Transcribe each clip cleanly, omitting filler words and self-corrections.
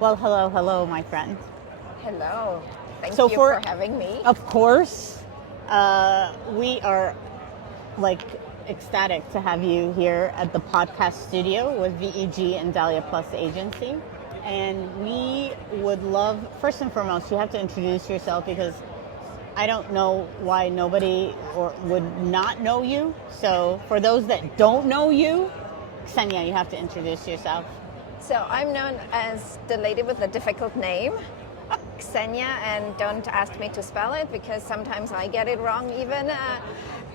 Well, hello, my friend. Hello. Thank you for having me. Of course. We are ecstatic to have you here at the podcast studio with VEG and Dahlia+Agency. And we would love, first and foremost, you have to introduce yourself because I don't know why nobody would not know you. So for those that don't know you, Ksenija, you have to introduce yourself. So I'm known as the lady with the difficult name, Ksenija, and don't ask me to spell it because sometimes I get it wrong even.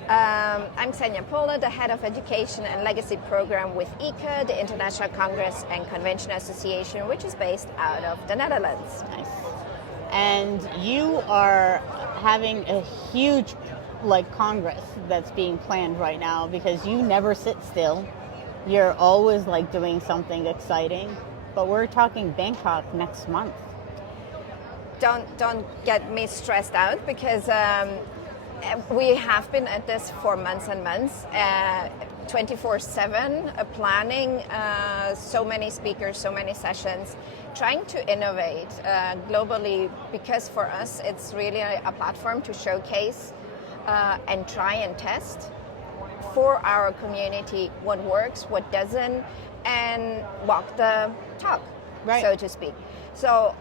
I'm Ksenija Polla, the head of education and legacy program with ICCA, the International Congress and Convention Association, which is based out of the Netherlands. Nice. And you are having a huge congress that's being planned right now because you never sit still. You're always doing something exciting. But we're talking Bangkok next month. Don't get me stressed out because we have been at this for months and months, 24/7 planning, so many speakers, so many sessions, trying to innovate globally because for us it's really a platform to showcase and try and test for our community what works, what doesn't, and walk the talk, right, so to speak. So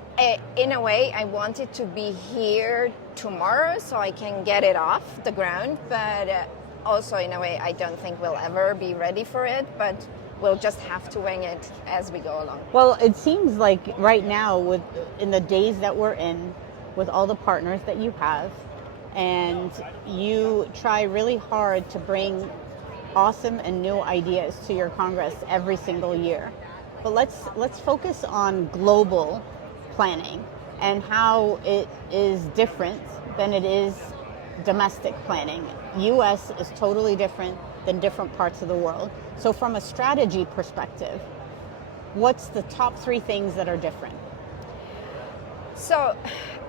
in a way, I wanted to be here tomorrow so I can get it off the ground, but also in a way, I don't think we'll ever be ready for it, but we'll just have to wing it as we go along. Well, it seems like right now, in the days that we're in, with all the partners that you have, and you try really hard to bring awesome and new ideas to your Congress every single year. But let's focus on global planning and how it is different than it is domestic planning. U.S. is totally different than different parts of the world. So from a strategy perspective, what's the top 3 things that are different? So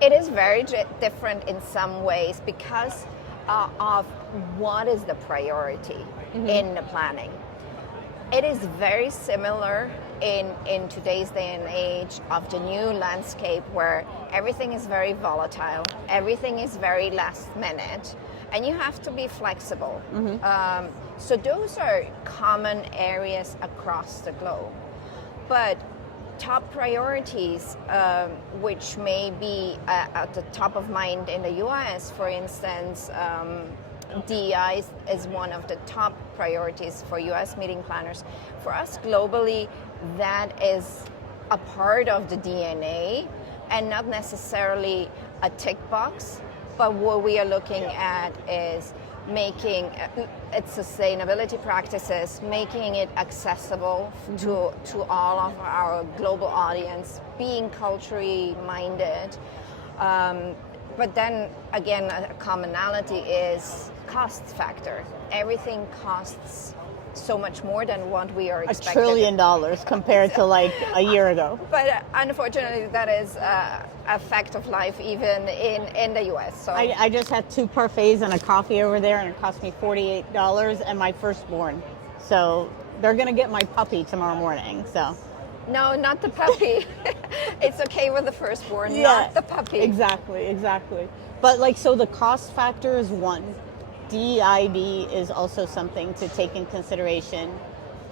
it is very different in some ways because of what is the priority in the planning. It is very similar in today's day and age of the new landscape where everything is very volatile, everything is very last minute, and you have to be flexible. So those are common areas across the globe. But top priorities, which may be at the top of mind in the US, for instance, DEI is one of the top priorities for US meeting planners. For us globally, that is a part of the DNA and not necessarily a tick box, but what we are looking at is making its sustainability practices, making it accessible to all of our global audience, being culturally minded. But then again, a commonality is cost factor. Everything costs so much more than what we are expecting. $1 trillion compared to a year ago. But unfortunately, that is a fact of life even in the US. So I just had 2 parfaits and a coffee over there, and it cost me $48 and my firstborn. So they're going to get my puppy tomorrow morning. So. No, not the puppy. It's okay with the firstborn, not the puppy. Exactly. But so the cost factor is one. DEIB is also something to take in consideration.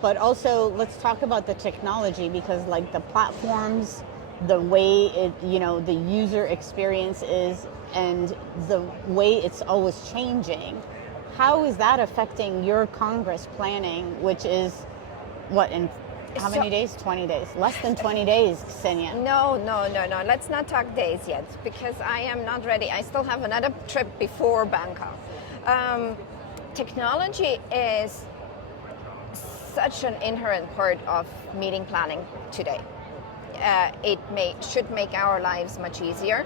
But also, let's talk about the technology because the platforms, the way the user experience is, and the way it's always changing. How is that affecting your Congress planning, which is in how many days? 20 days. Less than 20 days, Ksenija. No. Let's not talk days yet because I am not ready. I still have another trip before Bangkok. Technology is such an inherent part of meeting planning today. It should make our lives much easier.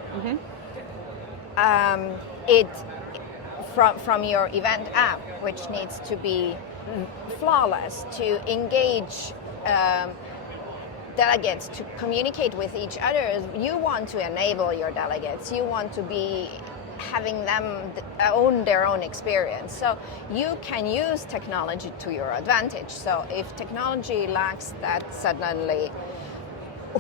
From your event app, which needs to be flawless to engage delegates to communicate with each other. You want to enable your delegates. You want to be having them own their own experience. So you can use technology to your advantage. So if technology lacks that, suddenly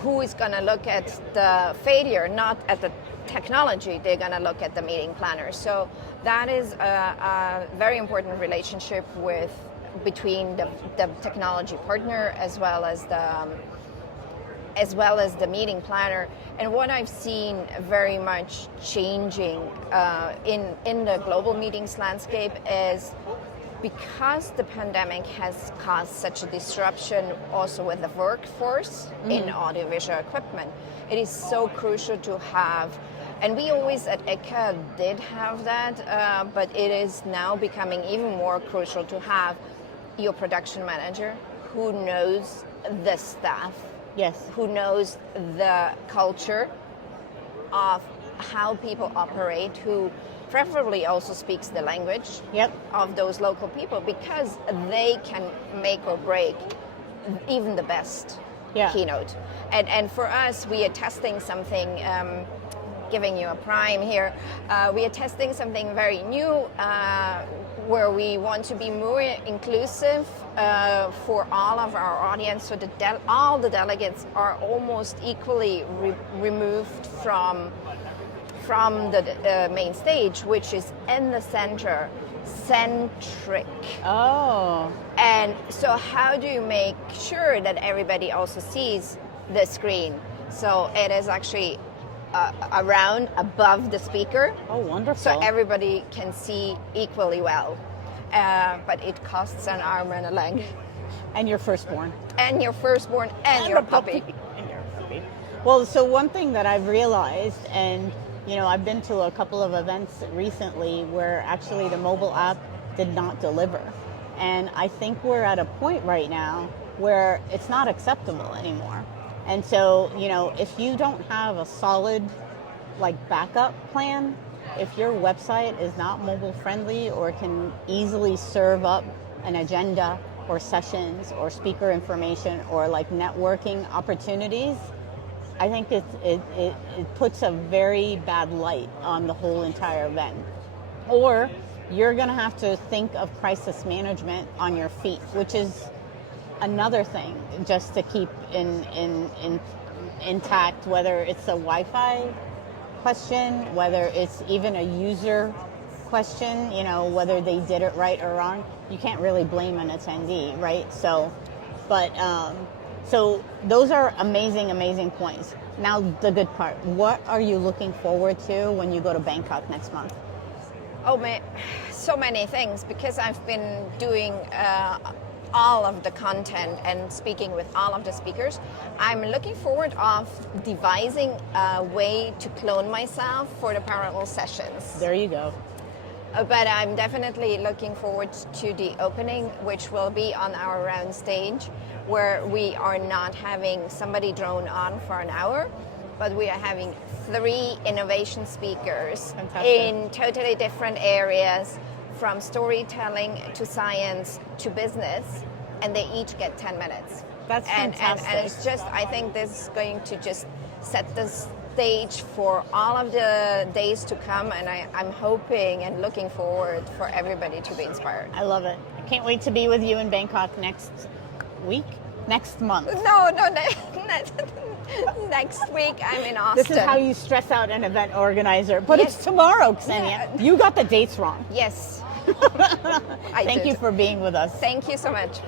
who is going to look at the failure, not at the technology. They're going to look at the meeting planner. So that is a very important relationship between the technology partner as well as the meeting planner. And what I've seen very much changing in the global meetings landscape is, because the pandemic has caused such a disruption also with the workforce in audiovisual equipment, it is so crucial to have, and we always at ICCA did have that, but it is now becoming even more crucial to have your production manager who knows the staff, Yes. who knows the culture of how people operate, who preferably also speaks the language Yep. of those local people, because they can make or break even the best Yeah. keynote. And for us, we are testing something, giving you a prime here, we are testing something very new where we want to be more inclusive for all of our audience, so that all the delegates are almost equally removed from the main stage, which is in the center, centric. Oh. And so how do you make sure that everybody also sees the screen? So it is actually around, above the speaker. Oh, wonderful. So everybody can see equally well. But it costs an arm and a leg. And your firstborn. And your firstborn and your a puppy. And your puppy. Well, so one thing that I've realized, and I've been to a couple of events recently where actually the mobile app did not deliver. And I think we're at a point right now where it's not acceptable anymore. And so, if you don't have a solid backup plan, if your website is not mobile friendly or can easily serve up an agenda or sessions or speaker information or networking opportunities, I think it puts a very bad light on the whole entire event. Or you're going to have to think of crisis management on your feet, which is another thing just to keep intact, whether it's a Wi-Fi question, whether it's even a user question, whether they did it right or wrong. You can't really blame an attendee, right? So those are amazing points. Now, the good part. What are you looking forward to when you go to Bangkok next month? Oh, man, so many things, because I've been doing all of the content and speaking with all of the speakers. I'm looking forward of devising a way to clone myself for the parallel sessions. There you go. But I'm definitely looking forward to the opening, which will be on our round stage, where we are not having somebody drone on for an hour, but we are having 3 innovation speakers. Fantastic. In totally different areas, from storytelling to science to business, and they each get 10 minutes. That's fantastic. And it's just, I think this is going to just set the stage for all of the days to come, and I'm hoping and looking forward for everybody to be inspired. I love it. I can't wait to be with you in Bangkok next month. No, next week I'm in Austin. This is how you stress out an event organizer. But Yes. it's tomorrow, Ksenia. Yeah. You got the dates wrong. Yes. Thank you for being with us. Thank you so much.